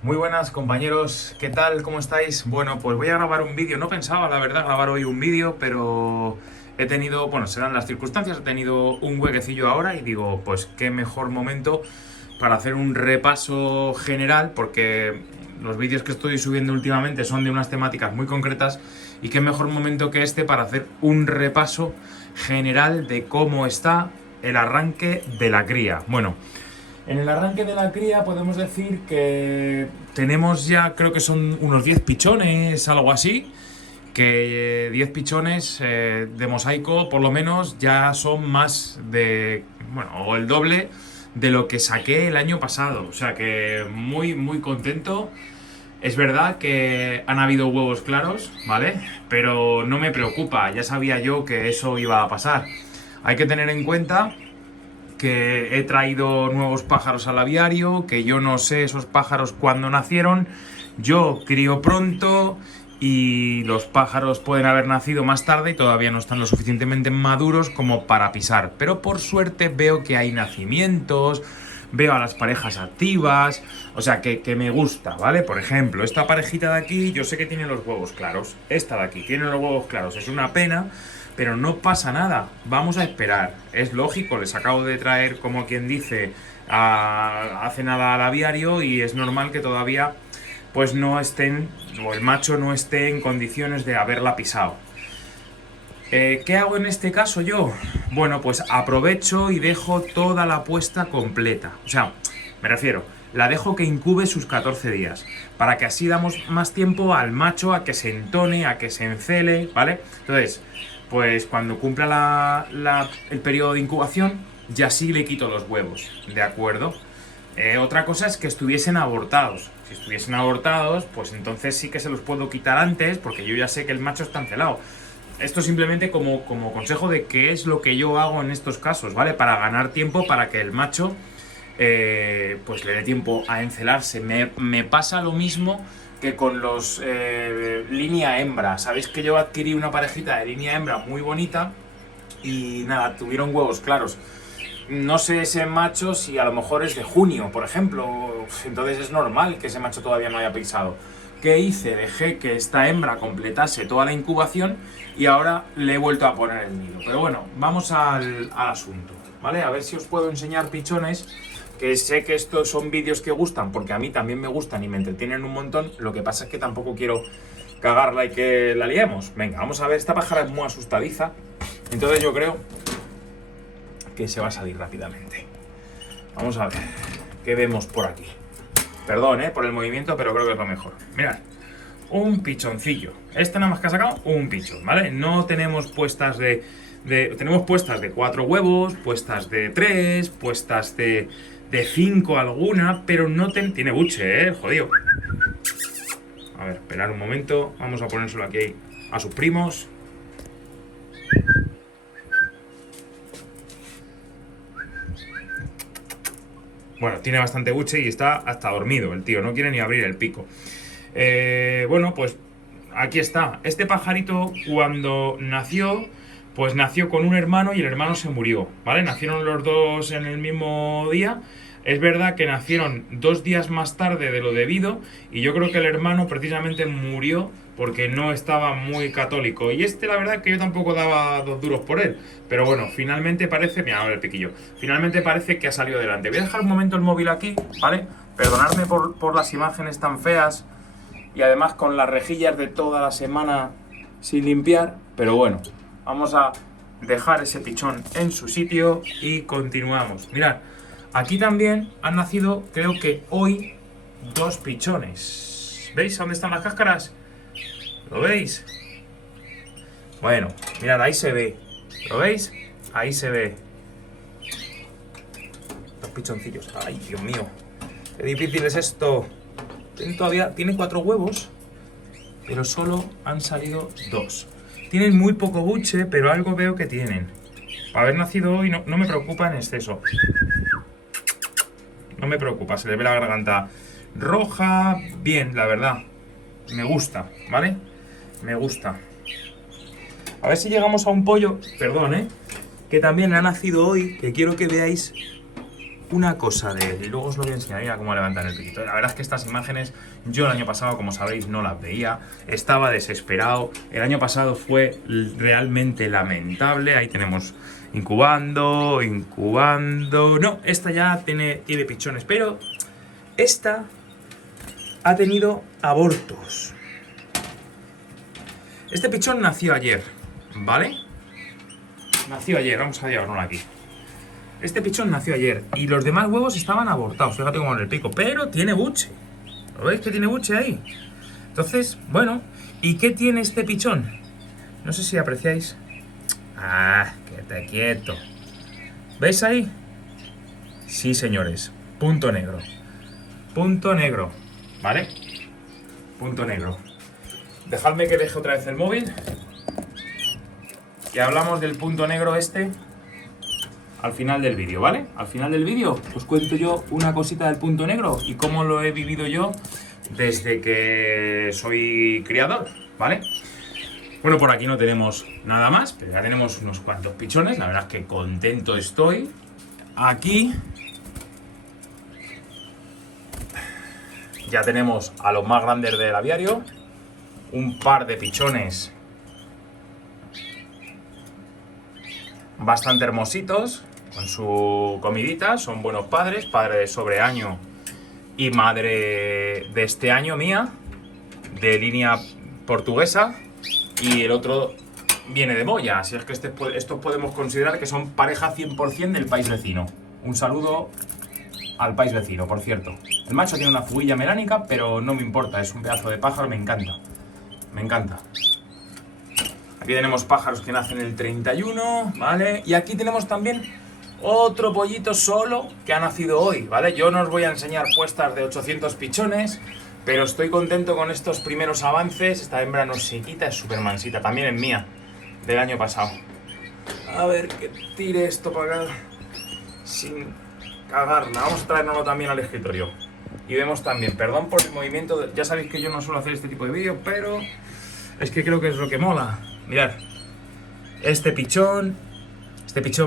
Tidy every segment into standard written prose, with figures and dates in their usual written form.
Muy buenas compañeros, ¿qué tal? ¿Cómo estáis? Bueno, pues voy a grabar un vídeo. No pensaba, la verdad, grabar hoy un vídeo, pero he tenido, bueno, serán las circunstancias, he tenido un huequecillo ahora y digo, pues qué mejor momento para hacer un repaso general, porque los vídeos que estoy subiendo últimamente son de unas temáticas muy concretas y qué mejor momento que este para hacer un repaso general de cómo está el arranque de la cría. Bueno, en el arranque de la cría podemos decir que tenemos ya, creo que son unos 10 pichones, algo así, que 10 pichones de mosaico por lo menos ya son más de, bueno, o el doble de lo que saqué el año pasado. O sea que muy, muy contento. Es verdad que han habido huevos claros, ¿vale? Pero no me preocupa, ya sabía yo que eso iba a pasar. Hay que tener en cuenta que he traído nuevos pájaros al aviario, que yo no sé esos pájaros cuándo nacieron, yo crío pronto y los pájaros pueden haber nacido más tarde y todavía no están lo suficientemente maduros como para pisar. Pero por suerte veo que hay nacimientos, veo a las parejas activas, o sea que me gusta, ¿vale? Por ejemplo, esta parejita de aquí yo sé que tiene los huevos claros, esta de aquí tiene los huevos claros, es una pena, pero no pasa nada, vamos a esperar. Es lógico, les acabo de traer, como quien dice, hace nada al aviario y es normal que todavía pues no estén, o el macho no esté en condiciones de haberla pisado. ¿Qué hago en este caso yo? Bueno, pues aprovecho y dejo toda la puesta completa. O sea, me refiero, la dejo que incube sus 14 días, para que así damos más tiempo al macho a que se entone, a que se encele, ¿vale? Entonces, pues cuando cumpla el periodo de incubación, ya sí le quito los huevos, ¿de acuerdo? Otra cosa es que estuviesen abortados. Si estuviesen abortados, pues entonces sí que se los puedo quitar antes, porque yo ya sé que el macho está encelado. Esto simplemente como consejo de qué es lo que yo hago en estos casos, ¿vale? Para ganar tiempo, para que el macho pues le dé tiempo a encelarse. Me pasa lo mismo que con los línea hembra. Sabéis que yo adquirí una parejita de línea hembra muy bonita y nada, tuvieron huevos claros. No sé ese macho si a lo mejor es de junio, por ejemplo. Entonces es normal que ese macho todavía no haya pisado. ¿Qué hice? Dejé que esta hembra completase toda la incubación y ahora le he vuelto a poner el nido. Pero bueno, vamos al asunto, ¿vale? A ver si os puedo enseñar pichones, que sé que estos son vídeos que gustan, porque a mí también me gustan y me entretienen un montón. Lo que pasa es que tampoco quiero cagarla y que la liemos. Venga, vamos a ver, esta pájara es muy asustadiza, entonces yo creo que se va a salir rápidamente. Vamos a ver qué vemos por aquí. Perdón, por el movimiento, pero creo que es lo mejor. Mirad, un pichoncillo. Este nada más que ha sacado un pichón, ¿vale? No tenemos puestas tenemos puestas de 4 huevos, puestas de 3, puestas de 5 alguna, pero no tiene buche, jodido. A ver, esperar un momento. Vamos a ponérselo aquí a sus primos. Bueno, tiene bastante buche y está hasta dormido el tío, no quiere ni abrir el pico. Bueno, pues aquí está. Este pajarito cuando nació, pues nació con un hermano y el hermano se murió, ¿vale? Nacieron los dos en el mismo día. Es verdad que nacieron 2 días más tarde de lo debido y yo creo que el hermano precisamente murió porque no estaba muy católico. Y este la verdad que yo tampoco daba 2 duros por él. Pero bueno, finalmente parece... Mira, ahora el piquillo. Finalmente parece que ha salido adelante. Voy a dejar un momento el móvil aquí, ¿vale? Perdonadme por las imágenes tan feas y además con las rejillas de toda la semana sin limpiar. Pero bueno, vamos a dejar ese pichón en su sitio y continuamos. Mirad, aquí también han nacido, creo que hoy, 2 pichones. ¿Veis dónde están las cáscaras? ¿Lo veis? Bueno, mirad, ahí se ve. ¿Lo veis? Ahí se ve. 2 pichoncillos. Ay, Dios mío. Qué difícil es esto. Tiene 4 huevos, pero solo han salido 2. Tienen muy poco buche, pero algo veo que tienen. Para haber nacido hoy no me preocupa en exceso. No me preocupa, se le ve la garganta roja. Bien, la verdad. Me gusta, ¿vale? Me gusta. A ver si llegamos a un pollo, perdón, que también ha nacido hoy, que quiero que veáis una cosa de él y luego os lo voy a enseñar. Mira cómo levantar el piquito. La verdad es que estas imágenes yo el año pasado, como sabéis, no las veía. Estaba desesperado. El año pasado fue realmente lamentable. Ahí tenemos incubando. No, esta ya tiene pichones, pero esta ha tenido abortos. Este pichón nació ayer, ¿vale? Nació ayer, vamos a llevarlo aquí. Este pichón nació ayer y los demás huevos estaban abortados, fíjate cómo en el pico, pero tiene buche. ¿Lo veis que tiene buche ahí? Entonces, bueno, ¿y qué tiene este pichón? No sé si apreciáis. Ah, quédate quieto. ¿Veis ahí? Sí, señores, punto negro. Punto negro, ¿vale? Punto negro. Dejadme que deje otra vez el móvil. Que hablamos del punto negro este al final del vídeo, ¿vale? Al final del vídeo os cuento yo una cosita del punto negro y cómo lo he vivido yo desde que soy criador, ¿vale? Bueno, por aquí no tenemos nada más, pero ya tenemos unos cuantos pichones. La verdad es que contento estoy. Aquí ya tenemos a los más grandes del aviario. Un par de pichones bastante hermositos, con su comidita, son buenos padres, padre de sobre año y madre de este año mía, de línea portuguesa, y el otro viene de Moya, así es que estos podemos considerar que son pareja 100% del país vecino. Un saludo al país vecino, por cierto. El macho tiene una fuguilla melánica, pero no me importa, es un pedazo de pájaro, me encanta. Me encanta. Aquí tenemos pájaros que nacen el 31, ¿vale? Y aquí tenemos también otro pollito solo que ha nacido hoy, ¿vale? Yo no os voy a enseñar puestas de 800 pichones, pero estoy contento con estos primeros avances. Esta hembra no se quita, es súper mansita. También es mía, del año pasado. A ver, que tire esto para acá sin cagarla. Vamos a traérnoslo también al escritorio. Y vemos también, perdón por el movimiento, ya sabéis que yo no suelo hacer este tipo de vídeos, pero es que creo que es lo que mola. Mirad, este pichón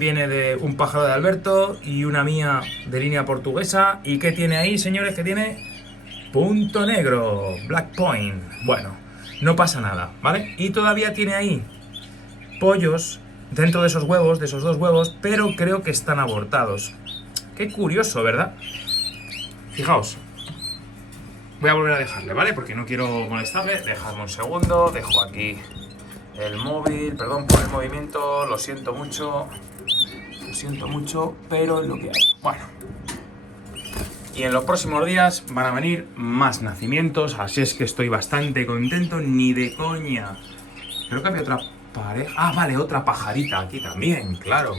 viene de un pájaro de Alberto y una mía de línea portuguesa. ¿Y qué tiene ahí, señores? ¿Qué tiene? Punto negro, Black Point. Bueno, no pasa nada, ¿vale? Y todavía tiene ahí pollos dentro de esos huevos, de esos dos huevos, pero creo que están abortados. Qué curioso, ¿verdad? Fijaos. Voy a volver a dejarle, ¿vale? Porque no quiero molestarle. Dejadme un segundo, dejo aquí el móvil. Perdón por el movimiento, lo siento mucho, pero es lo que hay. Bueno. Y en los próximos días van a venir más nacimientos, así es que estoy bastante contento, ni de coña. Creo que había otra pareja. Ah, vale, otra pajarita aquí también, claro.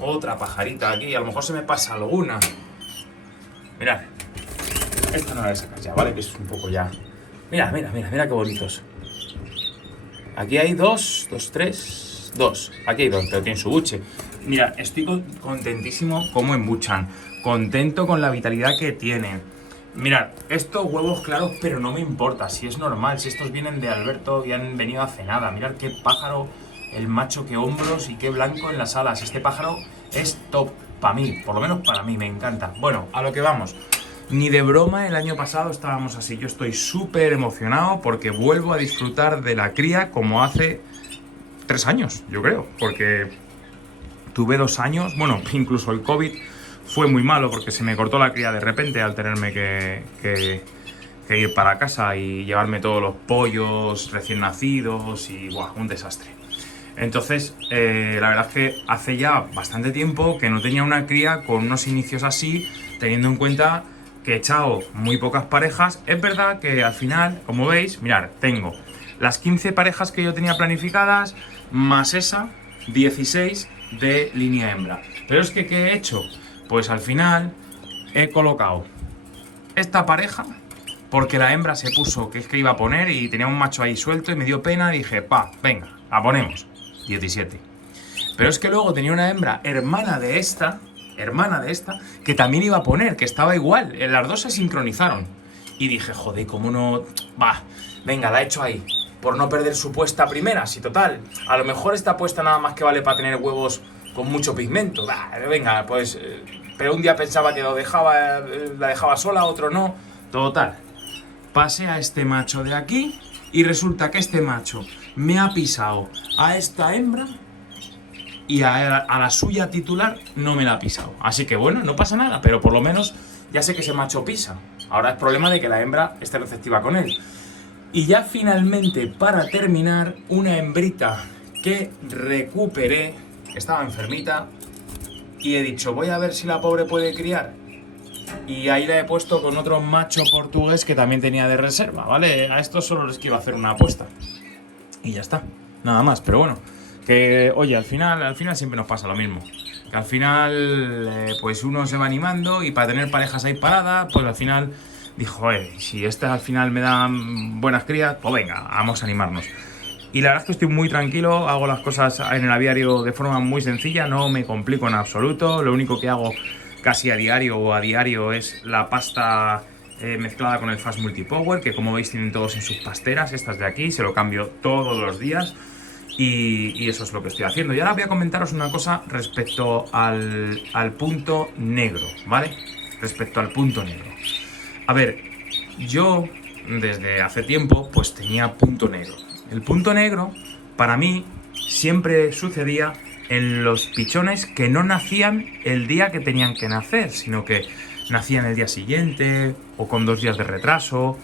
Otra pajarita aquí, a lo mejor se me pasa alguna. Mirad. Esta no la voy a sacar ya, ¿vale? Que es un poco ya... Mira qué bonitos. Aquí hay dos. Aquí hay dos, pero tienen su buche. Mira, estoy contentísimo cómo embuchan. Contento con la vitalidad que tienen. Mirad, estos huevos claros, pero no me importa, si es normal, si estos vienen de Alberto y han venido hace nada. Mirad qué pájaro, el macho, qué hombros y qué blanco en las alas. Este pájaro es top para mí, por lo menos para mí, me encanta. Bueno, a lo que vamos. Ni de broma el año pasado estábamos así. Yo estoy súper emocionado porque vuelvo a disfrutar de la cría como hace 3 años, yo creo. Porque tuve 2 años, bueno, incluso el COVID fue muy malo porque se me cortó la cría de repente al tenerme que ir para casa y llevarme todos los pollos recién nacidos y ¡buah! Un desastre. Entonces, la verdad es que hace ya bastante tiempo que no tenía una cría con unos inicios así, teniendo en cuenta que he echado muy pocas parejas. Es verdad que al final, como veis, mirad, tengo las 15 parejas que yo tenía planificadas, más esa, 16 de línea hembra. Pero es que, ¿qué he hecho? Pues al final he colocado esta pareja, porque la hembra se puso que es que iba a poner y tenía un macho ahí suelto y me dio pena y dije, venga, la ponemos, 17. Pero es que luego tenía una hembra hermana de esta, que también iba a poner, que estaba igual. Las dos se sincronizaron. Y dije, joder, ¿cómo no? Venga, la he hecho ahí. Por no perder su puesta primera. Si total, a lo mejor esta puesta nada más que vale para tener huevos con mucho pigmento. Venga, pues pero un día pensaba que la dejaba sola, otro no. Total, pasé a este macho de aquí y resulta que este macho me ha pisado a esta hembra y a la suya titular no me la ha pisado. Así que bueno, no pasa nada, pero por lo menos ya sé que ese macho pisa. Ahora es problema de que la hembra esté receptiva con él. Y ya finalmente, para terminar, una hembrita que recuperé, estaba enfermita, y he dicho, voy a ver si la pobre puede criar. Y ahí la he puesto con otro macho portugués que también tenía de reserva, ¿vale? A estos solo les quiero hacer una apuesta. Y ya está, nada más, pero bueno. Que, oye, al final siempre nos pasa lo mismo. Que al final, pues uno se va animando y para tener parejas ahí paradas, pues al final dijo, si estas al final me dan buenas crías, pues venga, vamos a animarnos. Y la verdad es que estoy muy tranquilo, hago las cosas en el aviario de forma muy sencilla, no me complico en absoluto. Lo único que hago casi a diario es la pasta mezclada con el Fast Multipower, que como veis tienen todos en sus pasteras, estas de aquí, se lo cambio todos los días. Y eso es lo que estoy haciendo. Y ahora voy a comentaros una cosa respecto al punto negro, ¿vale? Respecto al punto negro. A ver, yo desde hace tiempo pues tenía punto negro. El punto negro para mí siempre sucedía en los pichones que no nacían el día que tenían que nacer, sino que nacían el día siguiente o con 2 días de retraso.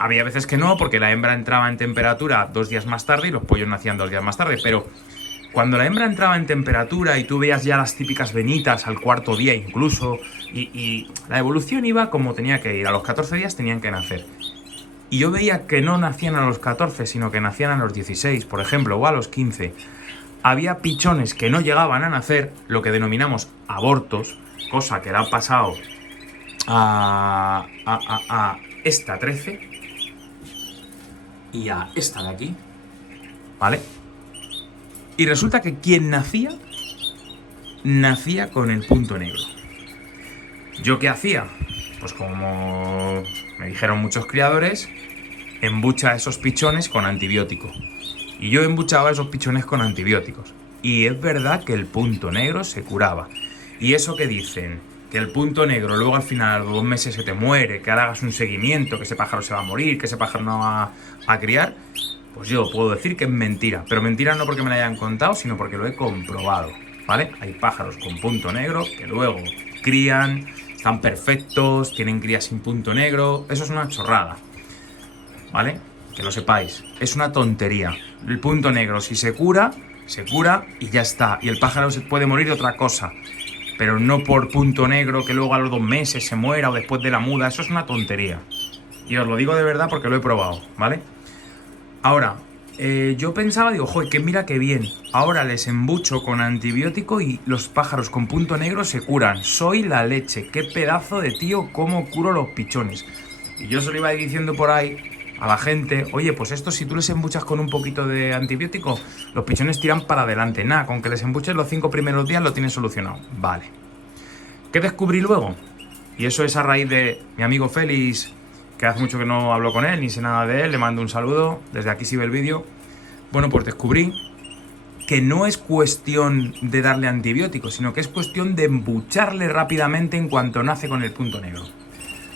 Había veces que no, porque la hembra entraba en temperatura 2 días más tarde y los pollos nacían 2 días más tarde, pero cuando la hembra entraba en temperatura y tú veías ya las típicas venitas al 4.º día incluso, y la evolución iba como tenía que ir, a los 14 días tenían que nacer. Y yo veía que no nacían a los 14, sino que nacían a los 16, por ejemplo, o a los 15. Había pichones que no llegaban a nacer, lo que denominamos abortos, cosa que le ha pasado a esta 13 y a esta de aquí, ¿vale? Y resulta que quien nacía con el punto negro. ¿Yo qué hacía? Pues como me dijeron muchos criadores, embucha esos pichones con antibiótico. Y yo embuchaba esos pichones con antibióticos. Y es verdad que el punto negro se curaba. Y eso que dicen, que el punto negro luego al final a los 2 meses se te muere, que ahora hagas un seguimiento, que ese pájaro se va a morir, que ese pájaro no va a criar, pues yo puedo decir que es mentira. Pero mentira no porque me lo hayan contado, sino porque lo he comprobado, ¿vale? Hay pájaros con punto negro que luego crían, están perfectos, tienen crías sin punto negro. Eso es una chorrada, ¿vale? Que lo sepáis, es una tontería. El punto negro, si se cura y ya está. Y el pájaro se puede morir de otra cosa, pero no por punto negro que luego a los 2 meses se muera o después de la muda. Eso es una tontería. Y os lo digo de verdad porque lo he probado, ¿vale? Ahora, yo pensaba, digo, joder, que mira qué bien. Ahora les embucho con antibiótico y los pájaros con punto negro se curan. Soy la leche, qué pedazo de tío, cómo curo los pichones. Y yo se lo iba diciendo por ahí a la gente, oye, pues esto si tú les embuchas con un poquito de antibiótico, los pichones tiran para adelante. Nada, con que les embuches los 5 primeros días lo tienes solucionado. Vale. ¿Qué descubrí luego? Y eso es a raíz de mi amigo Félix, que hace mucho que no hablo con él, ni sé nada de él, le mando un saludo, desde aquí si ve el vídeo. Bueno, pues descubrí que no es cuestión de darle antibióticos, sino que es cuestión de embucharle rápidamente en cuanto nace con el punto negro.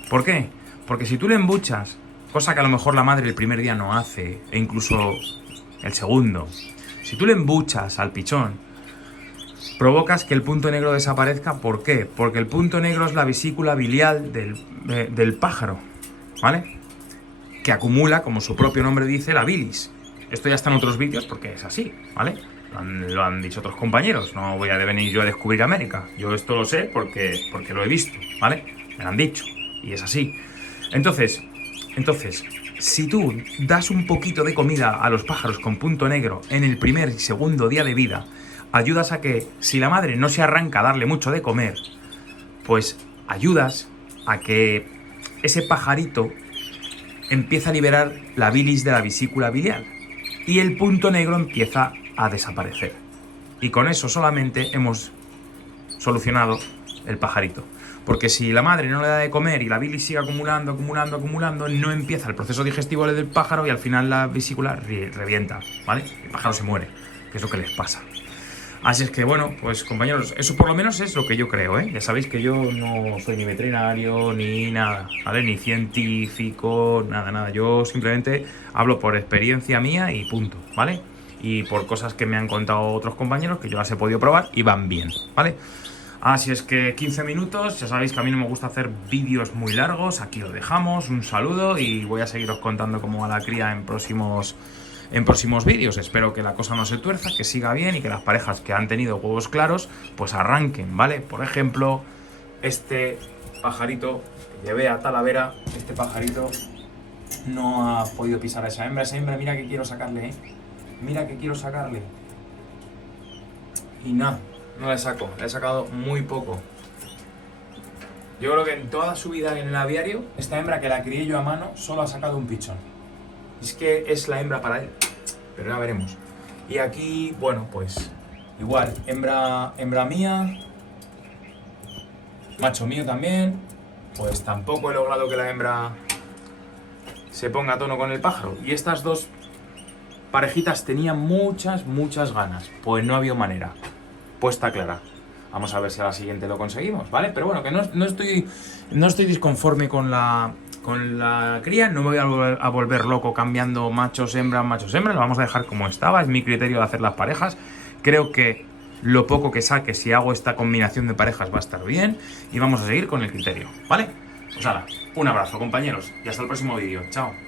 ¿Por qué? Porque si tú le embuchas, cosa que a lo mejor la madre el primer día no hace, e incluso el segundo, si tú le embuchas al pichón, provocas que el punto negro desaparezca. ¿Por qué? Porque el punto negro es la vesícula biliar del pájaro, ¿vale? Que acumula, como su propio nombre dice, la bilis. Esto ya está en otros vídeos porque es así, ¿vale? Lo han dicho otros compañeros, no voy a venir yo a descubrir América. Yo esto lo sé porque lo he visto, ¿vale? Me lo han dicho y es así. Entonces, si tú das un poquito de comida a los pájaros con punto negro en el primer y segundo día de vida, ayudas a que, si la madre no se arranca a darle mucho de comer, pues ayudas a que ese pajarito empiece a liberar la bilis de la vesícula biliar y el punto negro empieza a desaparecer. Y con eso solamente hemos solucionado el pajarito. Porque si la madre no le da de comer y la bilis sigue acumulando, no empieza el proceso digestivo del pájaro y al final la vesícula revienta, ¿vale? El pájaro se muere, que es lo que les pasa. Así es que bueno, pues compañeros, eso por lo menos es lo que yo creo, ¿eh? Ya sabéis que yo no soy ni veterinario ni nada, ¿vale? Ni científico, nada, nada. Yo simplemente hablo por experiencia mía y punto, ¿vale? Y por cosas que me han contado otros compañeros que yo las he podido probar y van bien, ¿vale? Así es que 15 minutos, ya sabéis que a mí no me gusta hacer vídeos muy largos, aquí lo dejamos, un saludo y voy a seguiros contando cómo va la cría en próximos vídeos. Espero que la cosa no se tuerza, que siga bien y que las parejas que han tenido huevos claros pues arranquen, ¿vale? Por ejemplo, este pajarito que llevé a Talavera, este pajarito no ha podido pisar a esa hembra mira que quiero sacarle, ¿eh? Mira que quiero sacarle. Y nada, no le saco, le he sacado muy poco. Yo creo que en toda su vida en el aviario, esta hembra que la crié yo a mano solo ha sacado un pichón. Es que es la hembra para él, pero ya veremos. Y aquí, bueno, pues igual, hembra mía, macho mío también. Pues tampoco he logrado que la hembra se ponga a tono con el pájaro. Y estas dos parejitas tenían muchas ganas. Pues no había manera. Puesta clara. Vamos a ver si a la siguiente lo conseguimos, ¿vale? Pero bueno, que no estoy disconforme con la cría, no me voy a volver loco cambiando machos, hembras, lo vamos a dejar como estaba, es mi criterio de hacer las parejas. Creo que lo poco que saque, si hago esta combinación de parejas, va a estar bien y vamos a seguir con el criterio, ¿vale? Pues nada, un abrazo compañeros y hasta el próximo vídeo, chao.